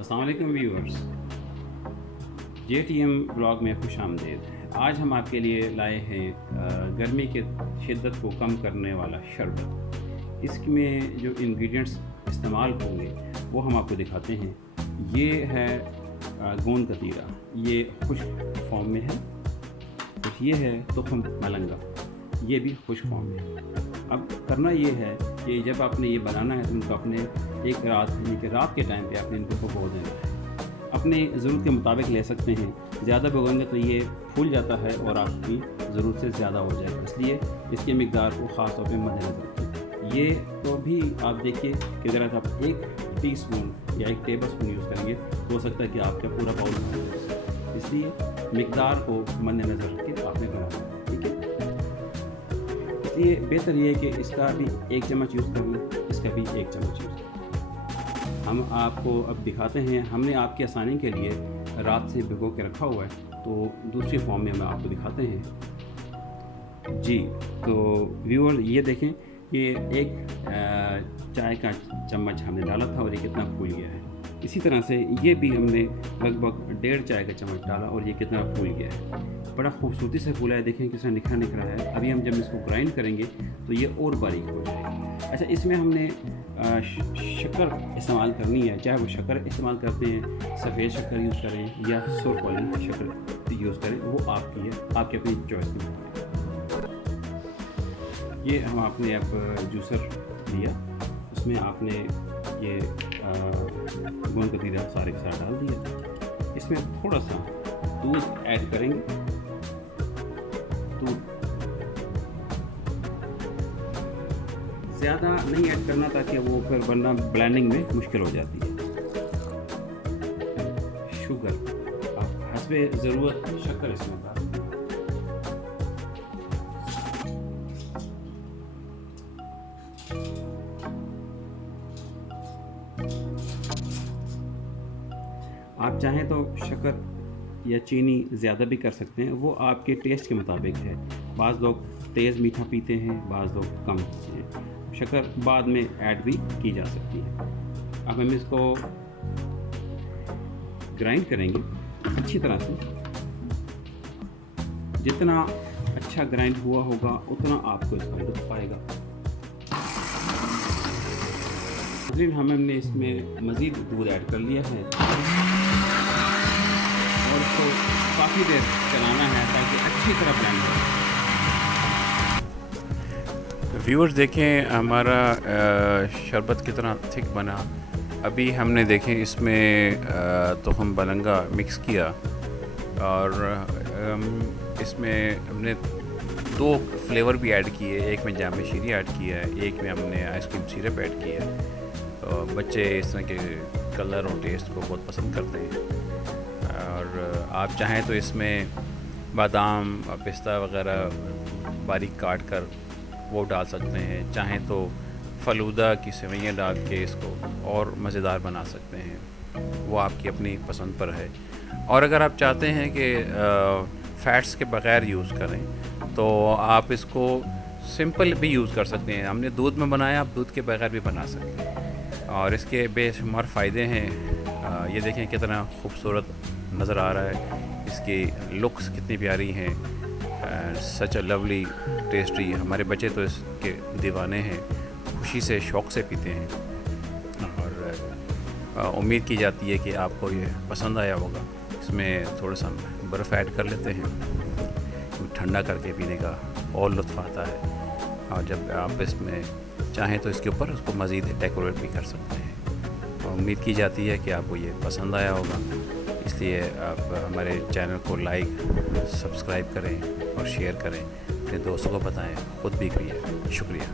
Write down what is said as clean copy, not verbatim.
अस्सलाम वालेकुम viewers, JTM blog में खुश आमदीद। आज हम आपके लिए लाए हैं गर्मी के शिद्दत को कम करने वाला शरबत। इसमें जो इंग्रेडिएंट्स इस्तेमाल होंगे वो हम आपको दिखाते हैं। ये है गोंद कतीरा, ये खुश्क फॉर्म में है। कुछ ये है तुख्म मलंगा, ये भी खुश्क फॉर्म में है। अब करना ये है कि जब आपने ये बनाना है तो इनको अपने एक रात यानी कि रात के टाइम पे आपने इनको भिगो देना है। अपने ज़रूरत के मुताबिक ले सकते हैं। ज़्यादा भिगोएंगे तो ये फूल जाता है और आपकी ज़रूरत से ज़्यादा हो जाएगा, इसलिए इसके मकदार को ख़ास तौर पे मद्देनज़र रखें। ये तो भी आप देखिए कि अगर आप 1 टीस्पून या 1 टेबल स्पून यूज़ करेंगे तो हो सकता है कि आपका पूरा बाउल बन जाए, इसलिए मकदार को मद्देनज़र रख के आपने बनाना है, ठीक है। इसलिए बेहतर ये है कि इसका भी 1 चम्मच यूज़ कर लें, इसका भी 1 चम्मच यूज़ करें। हम आपको अब दिखाते हैं। हमने आपकी आसानी के लिए रात से भिगो के रखा हुआ है, तो दूसरी फॉर्म में हम आपको दिखाते हैं जी। तो व्यूअर ये देखें, ये 1 चाय का चम्मच हमने डाला था और ये कितना फूल गया है। इसी तरह से ये भी हमने लगभग 1.5 चाय का चम्मच डाला और ये कितना फूल गया है। बड़ा खूबसूरती से फूला है, देखें किस तरह निखरा निखरा है। अभी हम जब इसको ग्राइंड करेंगे तो ये और बारीक हो जाएगी। अच्छा, इसमें हमने शक्कर इस्तेमाल करनी है। चाहे वो शक्कर इस्तेमाल करते हैं, सफ़ेद शक्कर यूज़ करें या सुर्ख वाली शक्कर यूज़ करें, वो आपकी है, आपकी अपनी चॉइस के मुताबिक। ये हम आपने अब जूसर लिया, उसमें आपने ये गोंद कतीरा सारे के साथ डाल दिया। इसमें थोड़ा सा दूध ऐड करेंगे। दूध ज़्यादा नहीं ऐड करना ताकि वो फिर वरना ब्लेंडिंग में मुश्किल हो जाती है। शुगर आप हस्बे ज़रूरत शक्कर इसमें डाल। आप चाहें तो शक्कर या चीनी ज़्यादा भी कर सकते हैं, वो आपके टेस्ट के मुताबिक है। बाज़ लोग तेज़ मीठा पीते हैं, बाज़ लोग कम पीते हैं। शक्कर बाद में ऐड भी की जा सकती है। अब हम इसको ग्राइंड करेंगे अच्छी तरह से। जितना अच्छा ग्राइंड हुआ होगा उतना आपको इसका लुत्फ़ आएगा। हमने इसमें मज़ीद दूध ऐड कर लिया है और इसको काफ़ी देर चलाना है ताकि अच्छी तरह ब्लेंड हो। व्यूअर्स देखें हमारा शरबत कितना थिक बना। अभी हमने देखें इसमें तुख्म मलंगा मिक्स किया और इसमें हमने 2 फ्लेवर भी ऐड किए। एक में जाम शीरी ऐड किया है, एक में हमने आइसक्रीम सिरप ऐड किया है। तो बच्चे इस तरह के कलर और टेस्ट को बहुत पसंद करते हैं। और आप चाहें तो इसमें बादाम पिस्ता वगैरह बारीक काट कर वो डाल सकते हैं। चाहें तो फलूदा की सेवइयाँ डाल के इसको और मज़ेदार बना सकते हैं, वो आपकी अपनी पसंद पर है। और अगर आप चाहते हैं कि फ़ैट्स के बग़ैर यूज़ करें तो आप इसको सिंपल भी यूज़ कर सकते हैं। हमने दूध में बनाया, आप दूध के बग़ैर भी बना सकते हैं और इसके बेशुमार फ़ायदे हैं। ये देखें कितना खूबसूरत नज़र आ रहा है, इसकी लुक्स कितनी प्यारी हैं। सच अ लवली टेस्टी। हमारे बच्चे तो इसके दीवाने हैं, खुशी से शौक़ से पीते हैं और उम्मीद की जाती है कि आपको ये पसंद आया होगा। इसमें थोड़ा सा बर्फ़ ऐड कर लेते हैं, ठंडा करके पीने का और लुत्फ़ आता है। और जब आप इसमें चाहें तो इसके ऊपर उसको मज़ीद डेकोरेट भी कर सकते हैं। और उम्मीद की जाती है कि आपको ये पसंद आया होगा, इसलिए आप हमारे चैनल को लाइक सब्सक्राइब करें और शेयर करें, अपने दोस्तों को बताएं, ख़ुद भी पिए। शुक्रिया।